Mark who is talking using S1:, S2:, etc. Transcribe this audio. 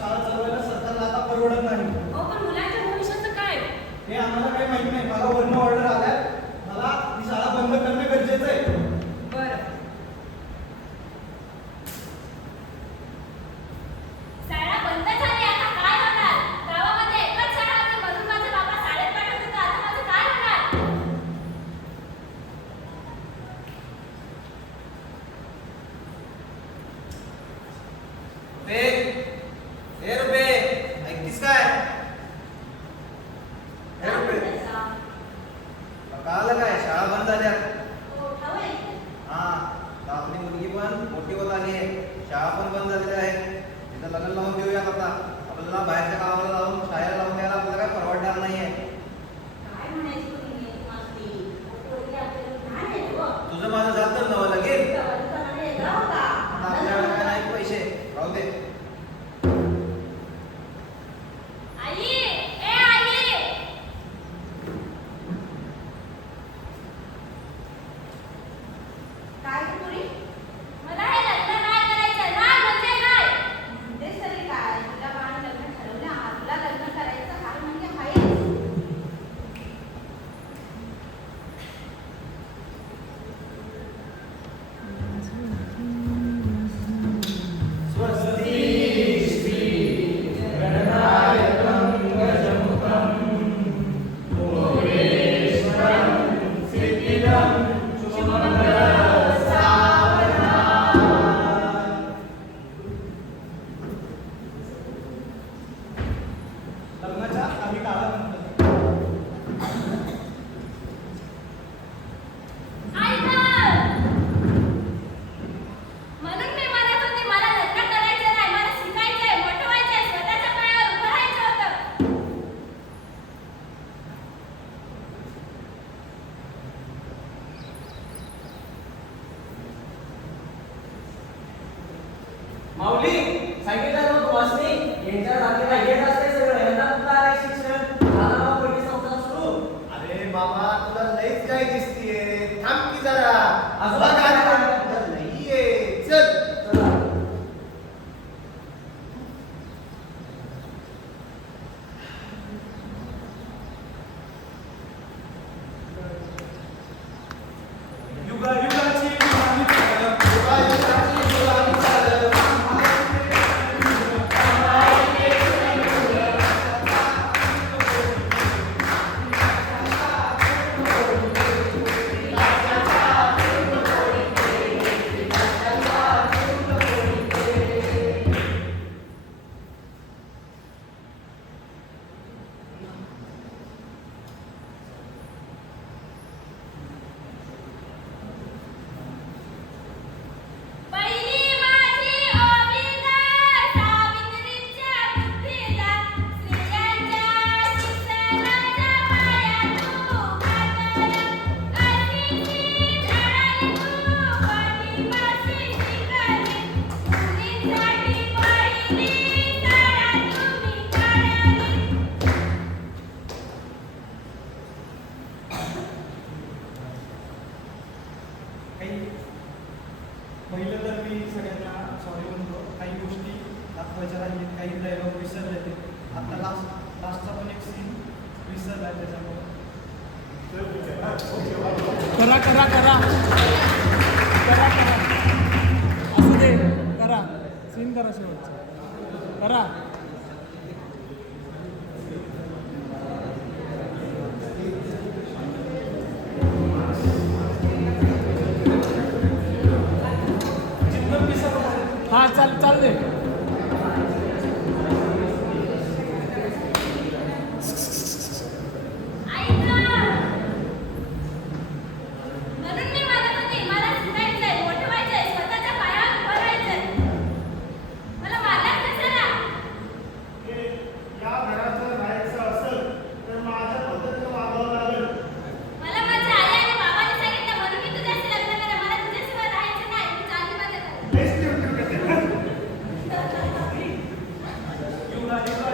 S1: చాలా शाळा बंद
S2: झाल्यात.
S3: हा
S2: आपली मुलगी पण मोठी होत आली आहे. शाळा पण बंद झालेल्या आहेत तिथं लग्न लावून घेऊयात आता. आपल्याला बाहेरच्या गावाला लावून शाळेला लावून द्यायला आपल्याला काय परवडणार नाही
S3: आहे
S4: माऊली सांगितलं वाचणी यांच्या
S5: करा करा करा. करा करा. असू दे करा. सीन करा शेवटचं. करा. everybody.